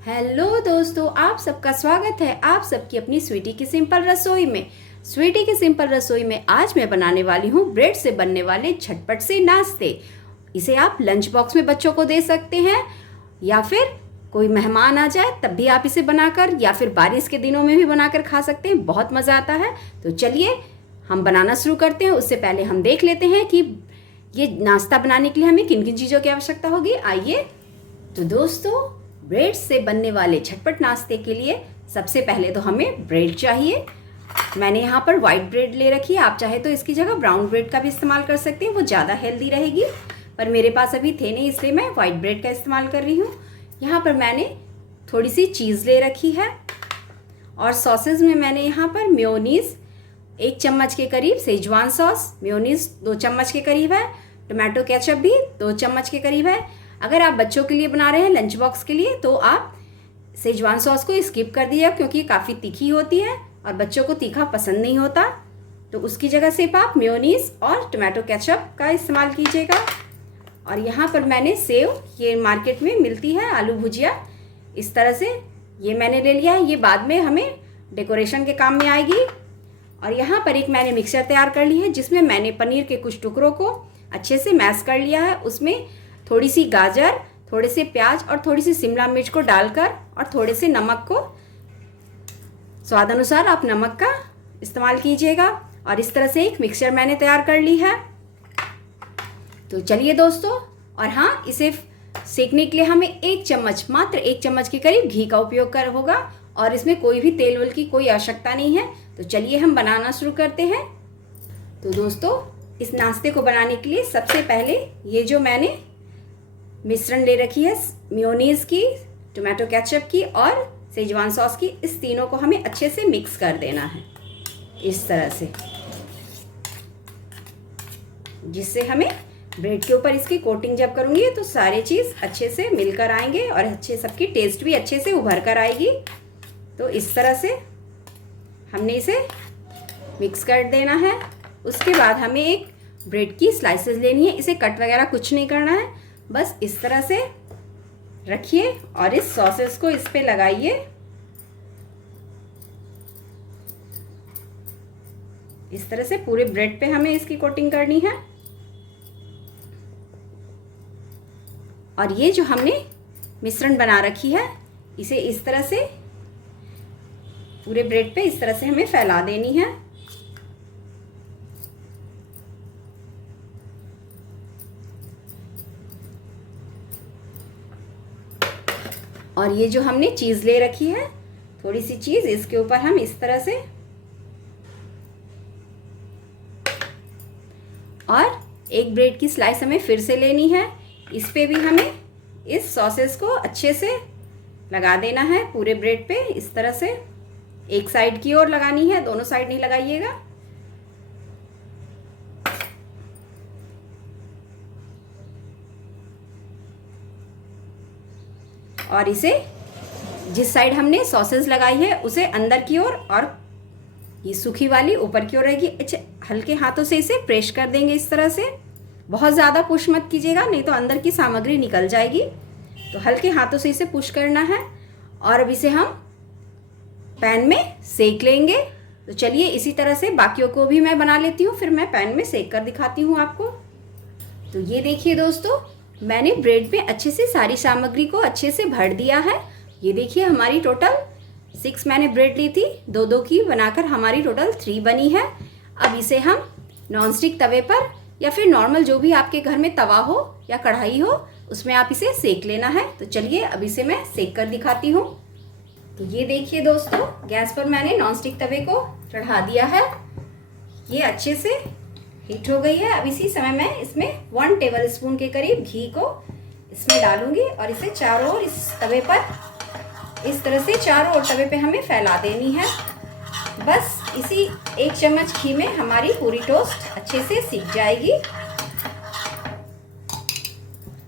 Hello दोस्तों, आप सबका स्वागत है आप सबकी अपनी स्वीटी की सिंपल रसोई में। स्वीटी की सिंपल रसोई में आज मैं बनाने वाली हूँ ब्रेड से बनने वाले झटपट से नाश्ते। इसे आप लंच बॉक्स में बच्चों को दे सकते हैं या फिर कोई मेहमान आ जाए तब भी आप इसे बनाकर, या फिर बारिश के दिनों में भी बनाकर खा सकते हैं। बहुत मज़ा आता है। तो चलिए हम बनाना शुरू करते हैं। उससे पहले हम देख लेते हैं कि ये नाश्ता बनाने के लिए हमें किन किन चीज़ों की आवश्यकता होगी। आइए। तो दोस्तों, ब्रेड से बनने वाले झटपट नाश्ते के लिए सबसे पहले तो हमें ब्रेड चाहिए। मैंने यहाँ पर वाइट ब्रेड ले रखी है। आप चाहे तो इसकी जगह ब्राउन ब्रेड का भी इस्तेमाल कर सकते हैं, वो ज़्यादा हेल्दी रहेगी। पर मेरे पास अभी थे नहीं, इसलिए मैं वाइट ब्रेड का इस्तेमाल कर रही हूँ। यहाँ पर मैंने थोड़ी सी चीज़ ले रखी है और सॉसेज में मैंने यहाँ पर मेयोनीज़ 1 चम्मच के करीब, सेजवान सॉस, मेयोनीज़ 2 चम्मच के करीब है, टोमेटो केचप भी 2 चम्मच के करीब है। अगर आप बच्चों के लिए बना रहे हैं लंच बॉक्स के लिए तो आप सेजवान सॉस को स्किप कर दीजिए, क्योंकि ये काफ़ी तीखी होती है और बच्चों को तीखा पसंद नहीं होता। तो उसकी जगह सिर्फ आप मेयोनीज़ और टोमेटो केचप का इस्तेमाल कीजिएगा। और यहाँ पर मैंने सेव, ये मार्केट में मिलती है आलू भुजिया, इस तरह से ये मैंने ले लिया है। ये बाद में हमें डेकोरेशन के काम में आएगी। और यहाँ पर एक मैंने मिक्सर तैयार कर ली है, जिसमें मैंने पनीर के कुछ टुकड़ों को अच्छे से मैश कर लिया है। उसमें थोड़ी सी गाजर, थोड़े से प्याज और थोड़ी सी शिमला मिर्च को डालकर, और थोड़े से नमक को, स्वाद अनुसार आप नमक का इस्तेमाल कीजिएगा। और इस तरह से एक मिक्सचर मैंने तैयार कर ली है। तो चलिए दोस्तों, और हाँ, इसे सेकने के लिए हमें 1 चम्मच, मात्र 1 चम्मच के करीब घी का उपयोग कर होगा, और इसमें कोई भी तेल वेल की कोई आवश्यकता नहीं है। तो चलिए हम बनाना शुरू करते हैं। तो दोस्तों, इस नाश्ते को बनाने के लिए सबसे पहले ये जो मैंने मिश्रण ले रखी है, मेयोनीज़ की, टोमेटो केचप की और सेजवान सॉस की, इस तीनों को हमें अच्छे से मिक्स कर देना है इस तरह से, जिससे हमें ब्रेड के ऊपर इसकी कोटिंग जब करूँगी तो सारे चीज़ अच्छे से मिलकर आएंगे और अच्छे सबकी टेस्ट भी अच्छे से उभर कर आएगी। तो इस तरह से हमने इसे मिक्स कर देना है। उसके बाद हमें एक ब्रेड की स्लाइसेस लेनी है। इसे कट वगैरह कुछ नहीं करना है, बस इस तरह से रखिए और इस सॉसेस को इस पे लगाइए। इस तरह से पूरे ब्रेड पे हमें इसकी कोटिंग करनी है। और ये जो हमने मिश्रण बना रखी है, इसे इस तरह से पूरे ब्रेड पे इस तरह से हमें फैला देनी है। और ये जो हमने चीज़ ले रखी है, थोड़ी सी चीज़, इसके ऊपर हम इस तरह से, और एक ब्रेड की स्लाइस हमें फिर से लेनी है। इस पे भी हमें इस सॉसेस को अच्छे से लगा देना है पूरे ब्रेड पे। इस तरह से एक साइड की ओर लगानी है, दोनों साइड नहीं लगाइएगा। और इसे जिस साइड हमने सॉसेस लगाई है उसे अंदर की ओर, और ये सूखी वाली ऊपर की ओर रहेगी। अच्छा, हल्के हाथों से इसे प्रेस कर देंगे इस तरह से। बहुत ज़्यादा पुश मत कीजिएगा, नहीं तो अंदर की सामग्री निकल जाएगी। तो हल्के हाथों से इसे पुश करना है। और अब इसे हम पैन में सेक लेंगे। तो चलिए, इसी तरह से बाकियों को भी मैं बना लेती हूँ, फिर मैं पैन में सेक कर दिखाती हूँ आपको। तो ये देखिए दोस्तों, मैंने ब्रेड में अच्छे से सारी सामग्री को अच्छे से भर दिया है। ये देखिए, हमारी टोटल 6 मैंने ब्रेड ली थी, 2-2 की बनाकर हमारी टोटल 3 बनी है। अब इसे हम नॉन स्टिक तवे पर, या फिर नॉर्मल जो भी आपके घर में तवा हो या कढ़ाई हो, उसमें आप इसे सेक लेना है। तो चलिए, अब इसे मैं सेक कर दिखाती हूँ। तो ये देखिए दोस्तों, गैस पर मैंने नॉन स्टिक तवे को चढ़ा दिया है। ये अच्छे से हीट हो गई है। अब इसी समय मैं इसमें 1 टेबल स्पून के करीब घी को इसमें डालूंगी, और इसे चारों ओर इस तवे पर इस तरह से चारों ओर तवे पे हमें फैला देनी है। बस इसी 1 चम्मच घी में हमारी पूरी टोस्ट अच्छे से सिक जाएगी।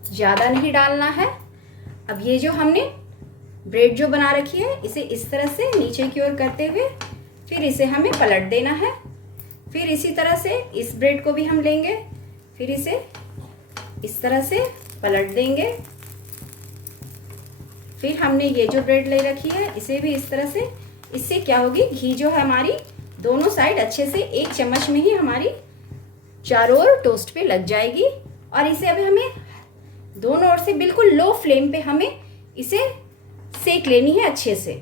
ज़्यादा नहीं डालना है। अब ये जो हमने ब्रेड जो बना रखी है, इसे इस तरह से नीचे की ओर करते हुए फिर इसे हमें पलट देना है। फिर इसी तरह से इस ब्रेड को भी हम लेंगे, फिर इसे इस तरह से पलट देंगे। फिर हमने ये जो ब्रेड ले रखी है इसे भी इस तरह से, इससे क्या होगी, घी जो है हमारी दोनों साइड अच्छे से एक चम्मच में ही हमारी चारों ओर टोस्ट पे लग जाएगी। और इसे अभी हमें दोनों ओर से बिल्कुल लो फ्लेम पे हमें इसे सेक लेनी है अच्छे से।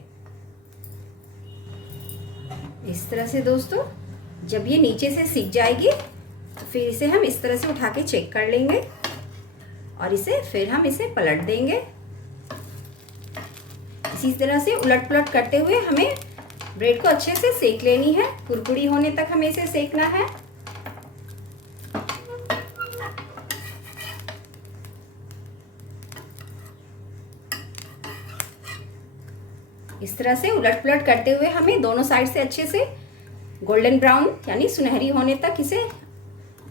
इस तरह से दोस्तों जब ये नीचे से सिक जाएगी तो फिर इसे हम इस तरह से उठा के चेक कर लेंगे और इसे फिर हम इसे पलट देंगे। इसी तरह से उलट पुलट करते हुए हमें ब्रेड को अच्छे से सेक लेनी है, कुरकुरी होने तक हमें इसे सेकना है। इस तरह से उलट पुलट करते हुए हमें दोनों साइड से अच्छे से गोल्डन ब्राउन यानी सुनहरी होने तक इसे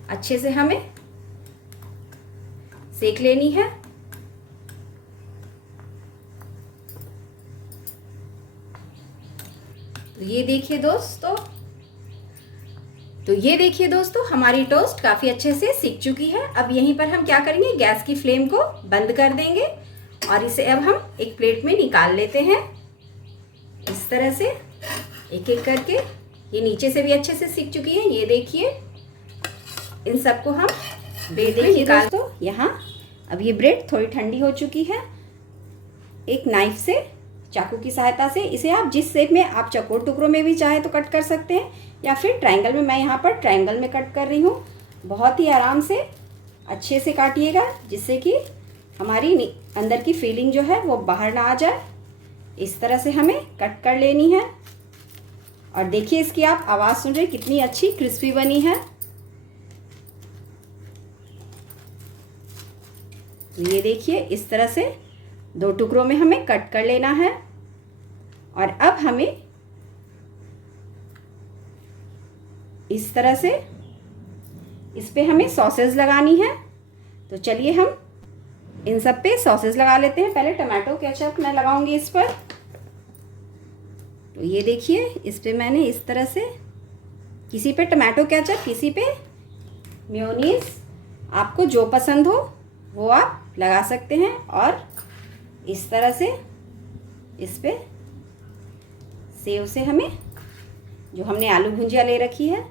अच्छे से हमें सेक लेनी है। तो ये देखिए दोस्तों हमारी टोस्ट काफ़ी अच्छे से सिक चुकी है। अब यहीं पर हम क्या करेंगे, गैस की फ्लेम को बंद कर देंगे और इसे अब हम एक प्लेट में निकाल लेते हैं। इस तरह से एक एक करके, ये नीचे से भी अच्छे से सिक चुकी है, ये देखिए। इन सबको हम प्लेट में निकाल। तो यहाँ अब ये ब्रेड थोड़ी ठंडी हो चुकी है। एक नाइफ से, चाकू की सहायता से इसे आप जिस शेप में आप चौकोर टुकड़ों में भी चाहे तो कट कर सकते हैं या फिर ट्रायंगल में। मैं यहाँ पर ट्रायंगल में कट कर रही हूँ। बहुत ही आराम से अच्छे से काटिएगा जिससे कि हमारी अंदर की फीलिंग जो है वो बाहर ना आ जाए। इस तरह से हमें कट कर लेनी है। और देखिए इसकी आप आवाज़ सुन रहे कितनी अच्छी क्रिस्पी बनी है। ये देखिए इस तरह से 2 टुकड़ों में हमें कट कर लेना है। और अब हमें इस तरह से इस पे हमें सॉसेस लगानी है। तो चलिए हम इन सब पे सॉसेस लगा लेते हैं। पहले टमाटो केचप मैं लगाऊंगी इस पर। तो ये देखिए इस पे मैंने इस तरह से, किसी पे टमाटो केचप, किसी पे मेयोनीज, आपको जो पसंद हो वो आप लगा सकते हैं। और इस तरह से इस पे सेव से हमें, जो हमने आलू भुजिया ले रखी है,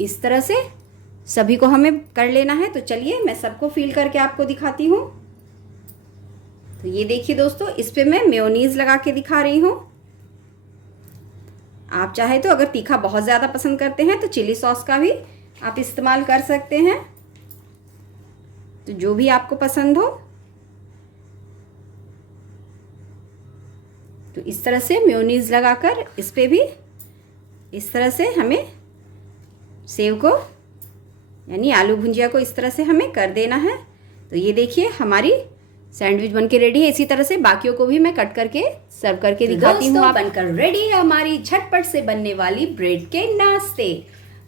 इस तरह से सभी को हमें कर लेना है। तो चलिए मैं सबको फील करके आपको दिखाती हूँ। तो ये देखिए दोस्तों, इस पे मैं मेयोनीज लगा के दिखा रही हूँ। आप चाहे तो अगर तीखा बहुत ज़्यादा पसंद करते हैं तो चिली सॉस का भी आप इस्तेमाल कर सकते हैं। तो जो भी आपको पसंद हो। तो इस तरह से मेयोनीज लगाकर इस पे भी इस तरह से हमें सेव को यानी आलू भुजिया को इस तरह से हमें कर देना है। तो ये देखिए हमारी सैंडविच बनके रेडी है। इसी तरह से बाकियों को भी मैं कट करके सर्व करके दिखाती हूँ। बनकर रेडी है हमारी झटपट से बनने वाली ब्रेड के नाश्ते।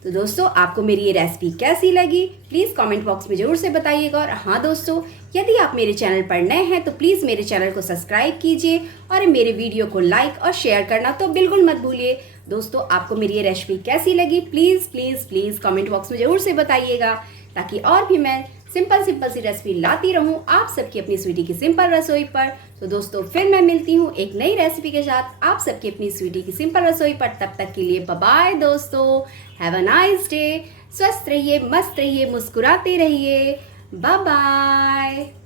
तो दोस्तों आपको मेरी ये रेसिपी कैसी लगी प्लीज़ कमेंट बॉक्स में ज़रूर से बताइएगा। और हाँ दोस्तों, यदि आप मेरे चैनल पर नए हैं तो प्लीज़ मेरे चैनल को सब्सक्राइब कीजिए और मेरे वीडियो को लाइक और शेयर करना तो बिल्कुल मत भूलिए। दोस्तों आपको मेरी ये रेसिपी कैसी लगी please please please comment box में ज़रूर से बताइएगा, ताकि और भी मैं सिंपल सी रेसिपी लाती रहूं आप सबकी अपनी स्वीटी की सिंपल रसोई पर। तो दोस्तों फिर मैं मिलती हूं एक नई रेसिपी के साथ आप सबकी अपनी स्वीटी की सिंपल रसोई पर। तब तक के लिए बाय बाय दोस्तों, हैव अ नाइस डे। स्वस्थ रहिए, मस्त रहिए, मुस्कुराते रहिए। Bye bye.